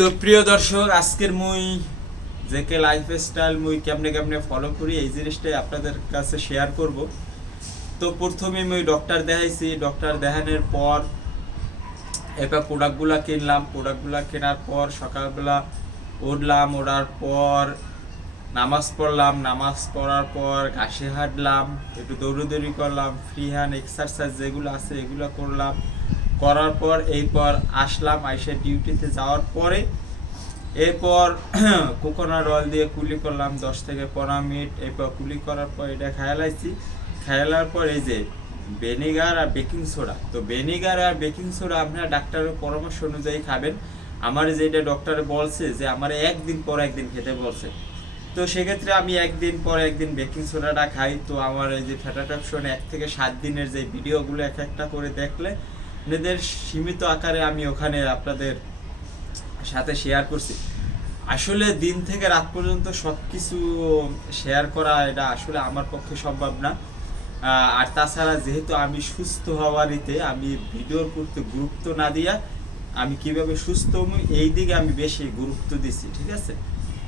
তো প্রিয় দর্শক, আজকের মুই জেকে লাইফস্টাইল মুই কেমনে কেমনে ফলো করি এই জিনিসটাই আপনাদের কাছে শেয়ার করব। তো প্রথমে মুই ডক্টর দেখাইছি, ডক্টর দেখানোর পর এবার প্রোডাক্টগুলো কিনলাম। প্রোডাক্টগুলো কেনার পর সকালবেলা উঠলাম, ওঠার পর নামাজ পড়লাম, নামাজ পড়ার পর ঘাসে হাঁটলাম, একটু দৌড়াদৌড়ি করলাম, ফ্রি হ্যান্ড এক্সারসাইজ যেগুলো আছে এগুলো করলাম। করার পর এরপর আসলাম, আইসে ডিউটিতে যাওয়ার পরে এরপর কোকোনাট অয়েল দিয়ে কুলি করলাম 10 থেকে 15 মিনিট। এরপর কুলি করার পর এটা খায়ালাইছি। খায়ালার পর এই যে ভিনেগার আর বেকিং সোডা, তো ভিনেগার আর বেকিং সোডা আপনারা ডাক্তারের পরামর্শ অনুযায়ী খাবেন। আমার যেটা ডক্টরে বলছে যে আমার একদিন পর একদিন খেতে বলছে, তো সেক্ষেত্রে আমি একদিন পর একদিন বেকিং সোডাটা খাই। তো আমার এই যে ফ্যাট অপশন 1 থেকে 7 দিনের যে ভিডিওগুলো এক একটা করে দেখলে নিজেদের সীমিত আকারে আমি ওখানে আপনাদের সাথে শেয়ার করছি। আসলে দিন থেকে রাত পর্যন্ত সব কিছু শেয়ার করা এটা আসলে আমার পক্ষে সম্ভব না। আর তাছাড়া যেহেতু আমি সুস্থ হওয়ার ইতে আমি ভিডিওর প্রতি গুরুত্ব না দিয়া আমি কিভাবে সুস্থ হই এই দিকে আমি বেশি গুরুত্ব দিচ্ছি, ঠিক আছে?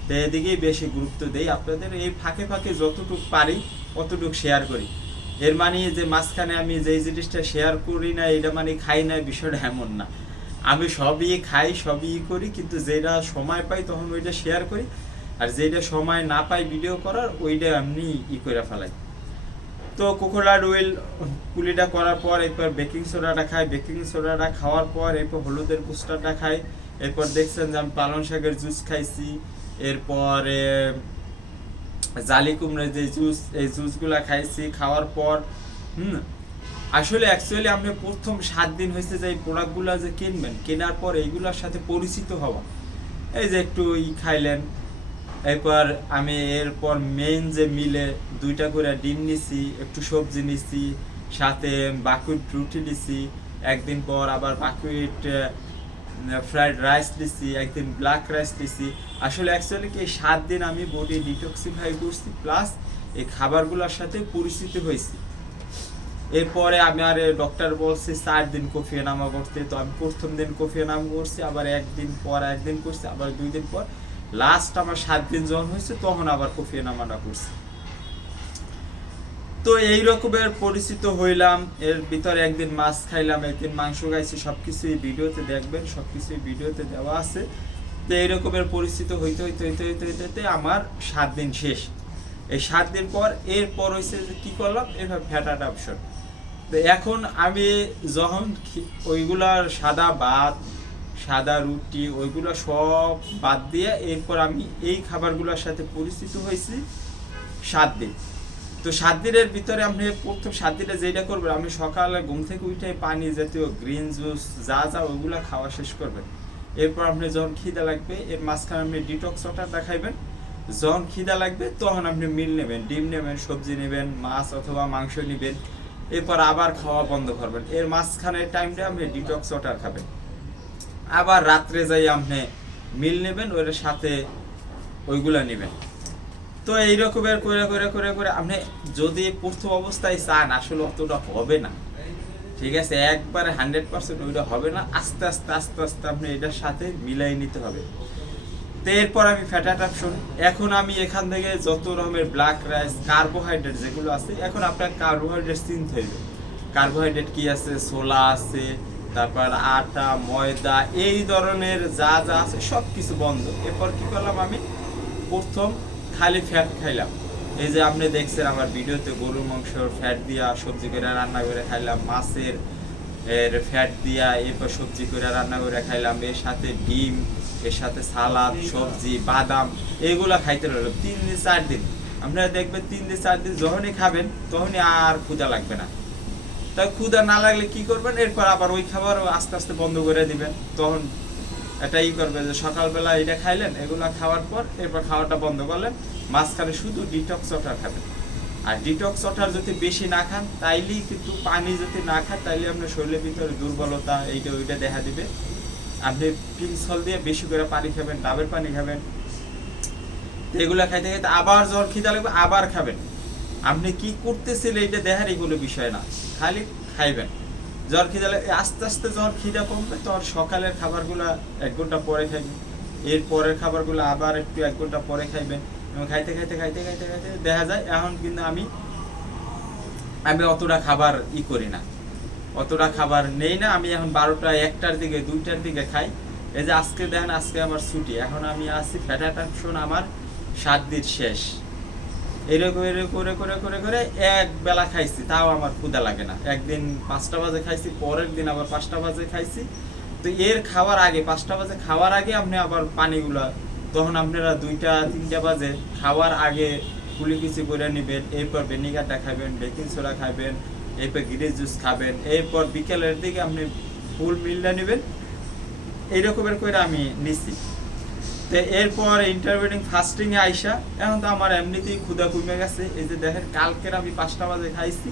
তো এদিকেই বেশি গুরুত্ব দেই। আপনাদের এই ফাঁকে ফাঁকে যতটুকু পারি অতটুকু শেয়ার করি। এর মানে যে মাঝখানে আমি যেই জিনিসটা শেয়ার করি না এটা মানে খাই না, বিষয়টা এমন না। আমি সবই খাই, সবই করি, কিন্তু যেটা সময় পাই তখন ওইটা শেয়ার করি, আর যেটা সময় না পাই ভিডিও করার ওইটা এমনি করে ফেলাই। তো কোকোনাট অয়েল কুলিটা করার পর এরপর বেকিং সোডাটা খাই, বেকিং সোডাটা খাওয়ার পর এরপর হলুদের বুস্টারটা খাই। এরপর দেখছেন যে আমি পালং শাকের জুস খাইছি, এরপরে জালি কুমড়ার যে জুস, এই জুসগুলা খাইছি। খাওয়ার পর আসলে অ্যাকচুয়ালি আপনি প্রথম 7 দিন হয়েছে যে এই প্রোডাক্টগুলো যে কিনবেন, কেনার পর এইগুলোর সাথে পরিচিত হওয়া। এই যে একটু খাইলেন, এরপর আমি এরপর মেইন যে মিলে 2টা করে ডিম নিছি, একটু সবজি নিছি, সাথে বাকুইট রুটি নিছি, একদিন পর আবার বাকুইট ফ্রাইড রাইস দিছি, একদিন ব্ল্যাক রাইস দিছি। আসলে অ্যাকচুয়ালি কি 7 দিন আমি বডি ডিটক্সিফাই করছি, প্লাস এই খাবারগুলোর সাথে পরিচিত হয়েছি। এরপরে আমি আর ডক্টর বলছে 4 দিন কফি নামা করতে। তো আমি প্রথম দিন কফি নাম করছি, আবার একদিন পর একদিন করছি, আবার 2 দিন পর, লাস্ট আমার 7 দিন যখন হয়েছে তখন আবার কফি নামাটা করছি। তো এই রকমের পরিচিত হইলাম। এর ভিতরে একদিন মাছ খাইলাম, একদিন মাংস খাইছি, সবকিছুই ভিডিওতে দেখবেন, সবকিছুই ভিডিওতে দেওয়া আছে। তো এই রকমের পরিচিত হইতে হইতে হইতে হইতে হইতে হইতে আমার 7 দিন শেষ। এই 7 দিন পর এরপর হয়েছে যে কী করলাম, এভাবে ফ্যাট অপশন। তো এখন আমি যখন ওইগুলার সাদা ভাত, সাদা রুটি ওইগুলো সব বাদ দিয়ে এরপর আমি এই খাবারগুলোর সাথে পরিচিত হয়েছি 7 দিন। তো 7 দিনের ভিতরে আপনি প্রথম 7 দিনে যেটা করবেন, আমি সকালে ঘুম থেকে উঠে পানি জাতীয় গ্রিন জুস যা যা ওইগুলো খাওয়া শেষ করবেন। এরপর আপনি যখন খিদা লাগবে এর মাঝখানে আপনি ডিটক্স ওয়াটারটা খাইবেন। যখন খিদা লাগবে তখন আপনি মিল নেবেন, ডিম নেবেন, সবজি নেবেন, মাছ অথবা মাংস নেবেন। এরপর আবার খাওয়া বন্ধ করবেন। এর মাঝখানের টাইমটা আপনি ডিটক্স ওয়াটার খাবেন। আবার রাত্রে যাই আপনি মিল নেবেন, ওর সাথে ওইগুলা নেবেন। তো এই রকমের করে করে করে করে আপনি যদি প্রথম অবস্থায় চান, আসলে অতটা হবে না, ঠিক আছে? একবারে 100% ওইটা হবে না। আস্তে আস্তে আস্তে আস্তে আপনি এটার সাথে মিলাই নিতে হবে। তো এরপর আমি ফ্যাট অপশন, এখন আমি এখান থেকে যত রকমের ব্ল্যাক রাইস কার্বোহাইড্রেট যেগুলো আছে, এখন আপনার কার্বোহাইড্রেট চিনতে হইবে। কার্বোহাইড্রেট কি আছে, ছোলা আছে, তারপর আটা, ময়দা, এই ধরনের যা যা আছে সব কিছু বন্ধ। এরপর কি করলাম, আমি প্রথম খালি ফ্যাট খাইলাম। এই যে আপনি দেখছেন আমার ভিডিওতে গরুর মাংসর ফ্যাট দিয়া সবজি করে রান্না করে খাইলাম, মাছের এর ফ্যাট দিয়া এরপর সবজি করে রান্না করে খাইলাম, এর সাথে ডিম, এর সাথে সালাদ, সবজি, বাদাম, এইগুলা খাইতে রইলাম 3 দিন 4 দিন। আপনারা দেখবেন 3 দিন 4 দিন যখনই খাবেন তখনই আর ক্ষুধা লাগবে না। তাই ক্ষুধা না লাগলে কি করবেন, এরপর আবার ওই খাবার আস্তে আস্তে বন্ধ করে দিবেন। তখন এটাই করবে যে সকালবেলা এটা খাইলেন, এগুলা খাওয়ার পর এরপর খাওয়াটা বন্ধ করলেন, মাঝখানে শুধু ডিটক্স ওয়াটার খাবেন। আর ডিটক্স ওয়াটার যদি বেশি না খান তাইলেই কিন্তু, পানি যদি না খান তাইলে আপনার শরীরের ভিতরে দুর্বলতা এইটা ওইটা দেখা দিবে। আপনি পিনসল দিয়ে বেশি করে পানি খাবেন, ডাবের পানি খাবেন। এগুলা খাইতে খাইতে আবার জ্বর খিদা লাগবে, আবার খাবেন। আপনি কি করতেছিলেন এটা দেখার এগুলো বিষয় না, খালি খাইবেন। জ্বর খিদা লাগে আস্তে আস্তে, জ্বর খিদা কমবে তখন সকালের খাবারগুলো 1 ঘন্টা পরে খাইবেন। এর পরের খাবারগুলো আবার একটু 1 ঘন্টা পরে খাইবেন, এবং খাইতে খাইতে খাইতে খাইতে খাইতে দেখা যায় এখন কিন্তু আমি অতটা খাবার করি না, অতটা খাবার নেই না। আমি এখন 12টা 1টার দিকে 2টার দিকে খাই। এই যে আজকে দেখেন, আজকে আমার ছুটি, এখন আমি আছি ফ্যাট অ্যাটাকশন আমার 7 দিন শেষ। এরকম এরকম করে করে করে করে এক বেলা খাইছি, তাও আমার ক্ষুধা লাগে না। একদিন 5টা বাজে খাইছি, পরের দিন আবার 5টা বাজে খাইছি। তো এর খাওয়ার আগে 5টা বাজে খাওয়ার আগে আপনি আবার পানিগুলা, তখন আপনারা 2টা 3টা বাজে খাওয়ার আগে কুলিকুচি করে নেবেন, এরপর ভিনেগারটা খাবেন, বেকিং সোডা খাবেন, এরপর গ্রিন জুস খাবেন, এরপর বিকেলের দিকে আপনি ফুল মিলটা নেবেন। এইরকমের করে আমি নিচ্ছি। তো এরপর ইন্টারমিডিয়েট ফাস্টিং এ আইসা এখন তো আমার এমনিতেই ক্ষুধা কমে গেছে। এই যে দেখেন, কালকের আমি 5টা বাজে খাইছি,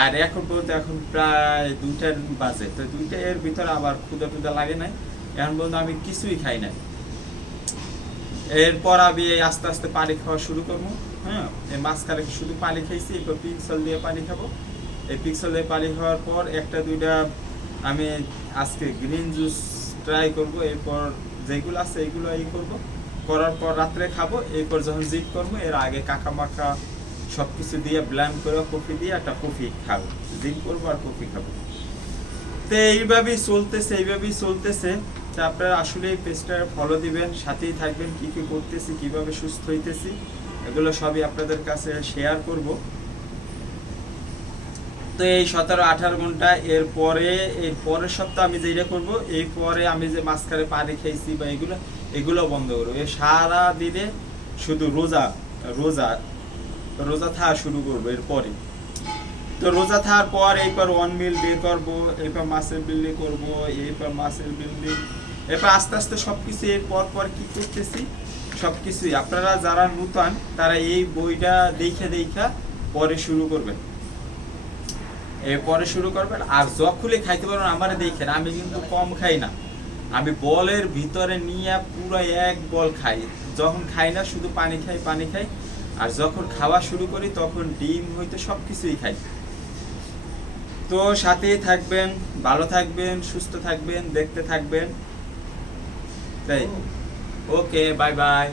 আর এখন পর্যন্ত এখন প্রায় 2টার বাজে। তো 2টা এর ভিতরে আবার ক্ষুধা টুধা লাগে নাই, এখন পর্যন্ত আমি কিছুই খাই নাই। এরপর আমি আস্তে আস্তে পানি খাওয়া শুরু করবো। হ্যাঁ, এই মাঝখানে শুধু পানি খাইছি, এরপর পিক্সেল দিয়ে পানি খাবো। এই পিক্সেল দিয়ে পানি খাওয়ার পর 1টা 2টা আমি আজকে গ্রিন জুস ট্রাই করব। এরপর যেগুলো আছে এইগুলো করব, করার পর রাত্রে খাবো। এরপর যখন জিম করবো, এর আগে কাকা মাখা সব কিছু দিয়ে ব্ল্যান্ড করে কফি দিয়ে একটা কফি খাবো, জিম করবো আর কফি খাবো। তো এইভাবেই চলতেছে। তা আপনারা আসলে এই পেজটা ফলো দিবেন, সাথেই থাকবেন, কি কি করতেছি, কিভাবে সুস্থ হইতেছি, এগুলো সবই আপনাদের কাছে শেয়ার করব। তো এই 17-18 ঘন্টা এর পরের সপ্তাহ আমি যেটা করবো, এই পরে আমি যে মাঝখানে পানি খেয়েছি বা এগুলো বন্ধ করবো। এই সারা দিনে শুধু রোজা থাকা শুরু করবো এরপরে। তো রোজা থাকার পর এরপর 1 মিল ডে করবো, এরপর মাসেল বিল্ডিং করবো, এরপর আস্তে আস্তে সবকিছু এর পর কি করতেছি সবকিছুই আপনারা যারা নতুন তারা এই বইটা দেখা পরে শুরু করবেন। এরপরে শুরু করবেন। আর যখনই খাইতে পারবেন আমারে দেখেন, আমি কিন্তু কম খাই না, আমি বলের ভিতরে নিয়ে পুরো 1 বল খাই। যখন খাই না শুধু পানি খাই, আর যখন খাওয়া শুরু করি তখন ডিম হইতে সবকিছুই খাই। তো সাথেই থাকবেন, ভালো থাকবেন, সুস্থ থাকবেন, দেখতে থাকবেন। তাই ওকে, বাই বাই।